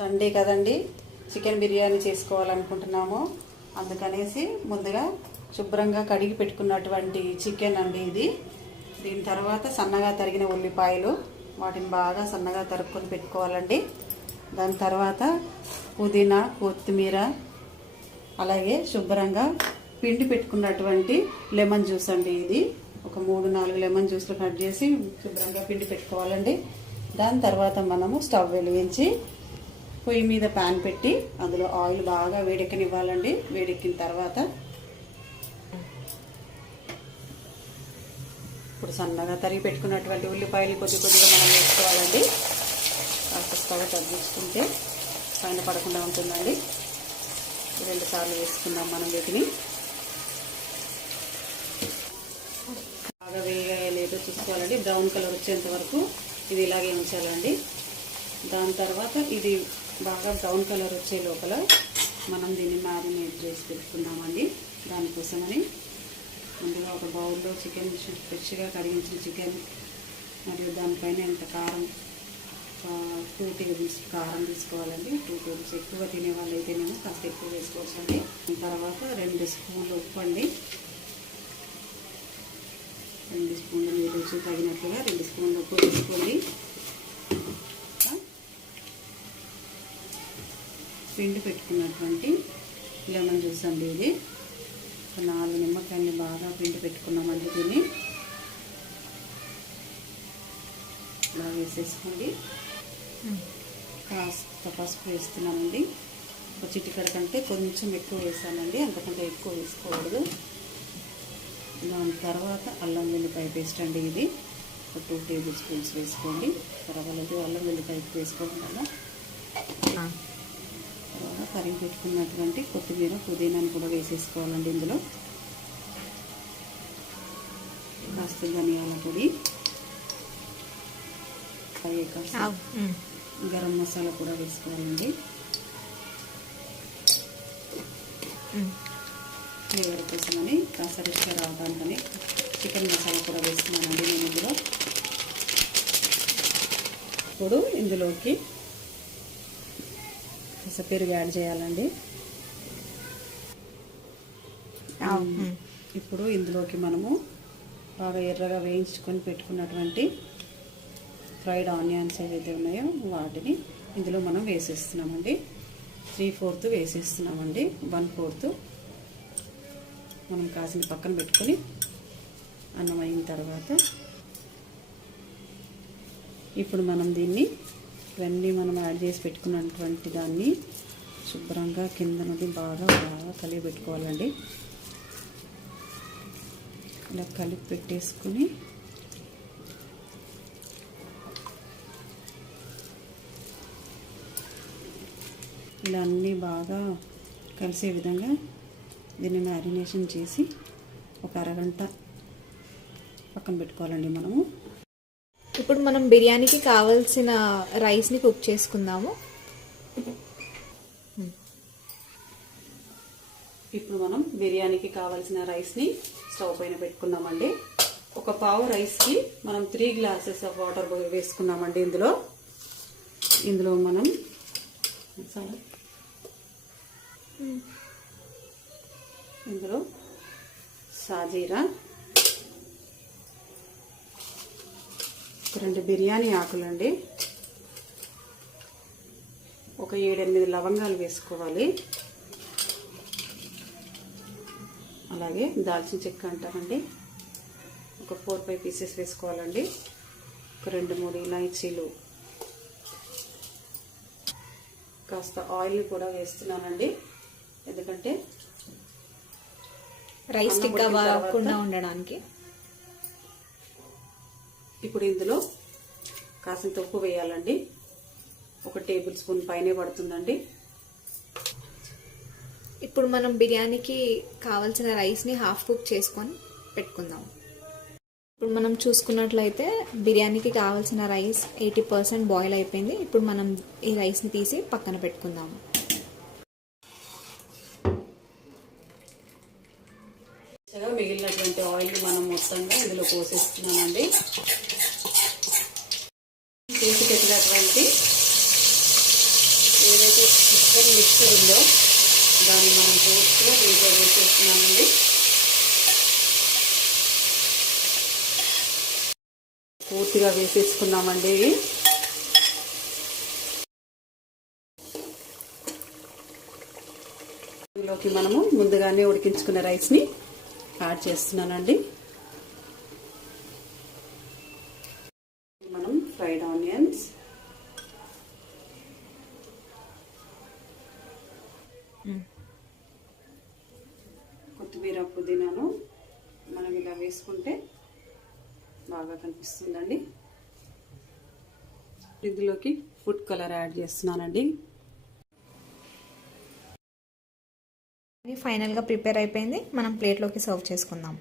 Sunday కదండి, chicken biryani చేసుకోవాలనుకుంటున్నాము. అందుకనేసి ముందుగా శుభ్రంగా కడిగి పెట్టుకున్నటువంటి చికెన్ అండి ఇది. దీని తర్వాత సన్నగా తరిగిన ఉల్లిపాయలు, వాటిని బాగా సన్నగా తరుక్కొని పెట్టుకోవాలండి. దాని తర్వాత పుదీనా, కొత్తిమీర, అలాగే శుభ్రంగా పిండి పెట్టుకున్నటువంటి లెమన్ జ్యూస్ అండి ఇది. ఒక 3-4 లెమన్ జ్యూస్లు కట్ చేసి శుభ్రంగా పిండి పెట్టుకోవాలండి. దాని తర్వాత మనము స్టవ్ వెలిగించి పొయ్యి మీద ప్యాన్ పెట్టి అందులో ఆయిల్ బాగా వేడెక్కనివ్వాలండి. వేడెక్కిన తర్వాత ఇప్పుడు సన్నగా తరిగి పెట్టుకున్నటువంటి ఉల్లిపాయలు కొద్దిగా మనం వేసుకోవాలండి. కాస్త స్టవ్ తగ్గించుకుంటే పైన పడకుండా ఉంటుందండి. 2 సార్లు వేసుకుందాం మనం వీటిని. బాగా వేయలేదో చూసుకోవాలండి. బ్రౌన్ కలర్ వచ్చేంత వరకు ఇది ఇలాగే ఉంచాలండి. దాని తర్వాత ఇది బాగా బ్రౌన్ కలర్ వచ్చే లోపల మనం దీన్ని మ్యారినేట్ చేసి పెట్టుకుందామండి. దానికోసమని ముందుగా ఒక బౌల్లో చికెన్, ఫ్రెష్గా కడిగించిన చికెన్ మరియు దానిపైన ఎంత కారం, 2 టేబుల్స్ కారం తీసుకోవాలండి. 2 టేబుల్స్ ఎక్కువ తినే వాళ్ళు అయితేనేమో కాస్త ఎక్కువ వేసుకోవచ్చండి. తర్వాత 2 స్పూన్లు ఉప్పు అండి. 2 స్పూన్లు మీ రుచి తగినట్లుగా 2 స్పూన్లు ఉప్పు తీసుకోండి. పిండి పెట్టుకున్నటువంటి లెమన్ జ్యూస్ అండి ఇది. 4 నిమ్మకాయలు బాగా పిండి పెట్టుకున్నామండి. దీన్ని ఇలా వేసేసుకోండి. కాస్త పసుపు వేస్తున్నామండి. ఒక చిటికెడ కంటే కొంచెం ఎక్కువ వేసానండి, అంతకంటే ఎక్కువ వేసుకోకూడదు. దాని తర్వాత అల్లం వెల్లిపాయ పేస్ట్ అండి ఇది. ఒక 2 టేబుల్ స్పూన్స్ వేసుకోండి. పర్వాలేదు, అల్లం వెల్లిపాయ వేసుకోవడం వల్ల. తర్వాత కరిగి పెట్టుకున్నటువంటి కొత్తిమీర, పుదీనాను కూడా వేసేసుకోవాలండి. ఇందులో కాస్త ధనియాల పొడి, కాస్త గరం మసాలా కూడా వేసుకోవాలండి. ఫ్లేవర్ కోసమని కాస్త రుచిగా రావడానికని చికెన్ మసాలా కూడా వేస్తున్నానండి నేను ఇందులో. ఇప్పుడు ఇందులోకి కాస్త పెరుగు యాడ్ చేయాలండి. ఇప్పుడు ఇందులోకి మనము బాగా ఎర్రగా వేయించుకొని పెట్టుకున్నటువంటి ఫ్రైడ్ ఆనియన్స్ ఏవైతే ఉన్నాయో వాటిని ఇందులో మనం వేసేస్తున్నామండి. 3/4 వేసేస్తున్నామండి. 1/4 మనం కాసిన పక్కన పెట్టుకొని అన్నం అయిన తర్వాత ఇప్పుడు మనం దీన్ని ఇవన్నీ మనం యాడ్ చేసి పెట్టుకున్నటువంటి దాన్ని శుభ్రంగా కింద నుండి బాగా కలిపి పెట్టుకోవాలండి. ఇలా కలిపి పెట్టేసుకుని ఇలా అన్నీ బాగా కలిసే విధంగా దీన్ని మ్యారినేషన్ చేసి ఒక అరగంట పక్కన పెట్టుకోవాలండి మనము. ఇప్పుడు మనం బిర్యానీకి కావాల్సిన రైస్ని కుక్ చేసుకుందాము. ఇప్పుడు మనం బిర్యానీకి కావాల్సిన రైస్ని స్టవ్ పైన పెట్టుకుందామండి. ఒక పావు రైస్కి మనం 3 గ్లాసెస్ ఆఫ్ వాటర్ వేసుకున్నామండి. ఇందులో మనం సాజీరా, 2 బిర్యానీ ఆకులండి, ఒక 7-8 లవంగాలు వేసుకోవాలి. అలాగే దాల్చిన చెక్క అంటారండి, ఒక 4-5 పీసెస్ వేసుకోవాలండి. ఒక 2-3 ఇలాచీలు, కాస్త ఆయిల్ కూడా వేస్తున్నానండి. ఎందుకంటే రైస్ టిక్కా బాగకుండా ఉండడానికి. ఇప్పుడు ఇందులో కాసింత ఉప్పు వేయాలండి. 1 టేబుల్ స్పూన్ పైనే పడుతుందండి. ఇప్పుడు మనం బిర్యానీకి కావాల్సిన రైస్ని హాఫ్ కుక్ చేసుకొని పెట్టుకుందాం. ఇప్పుడు మనం చూసుకున్నట్లయితే బిర్యానీకి కావాల్సిన రైస్ 80% బాయిల్ అయిపోయింది. ఇప్పుడు మనం ఈ రైస్ని తీసి పక్కన పెట్టుకుందాము. మిగిలినటువంటి ఆయిల్ మనం మొత్తంగా ఇందులో పోసేస్తున్నామండి. చేసి పెట్టినటువంటి చికెన్ మిక్స్చర్ ఉందో దాన్ని మనం పూర్తిగా దీంట్లో వేసేస్తున్నామండి. పూర్తిగా వేసేసుకున్నామండి. ఇందులోకి మనము ముందుగానే ఉడికించుకున్న రైస్ని యాడ్ చేస్తున్నానండి. మనం ఫ్రైడ్ ఆనియన్స్, కొత్తిమీర, పుదీనాను మనం ఇలా వేసుకుంటే బాగా కనిపిస్తుందండి. ఇందులోకి ఫుడ్ కలర్ యాడ్ చేస్తున్నానండి. ఇది ఫైనల్గా ప్రిపేర్ అయిపోయింది. మనం ప్లేట్లోకి సర్వ్ చేసుకుందాం.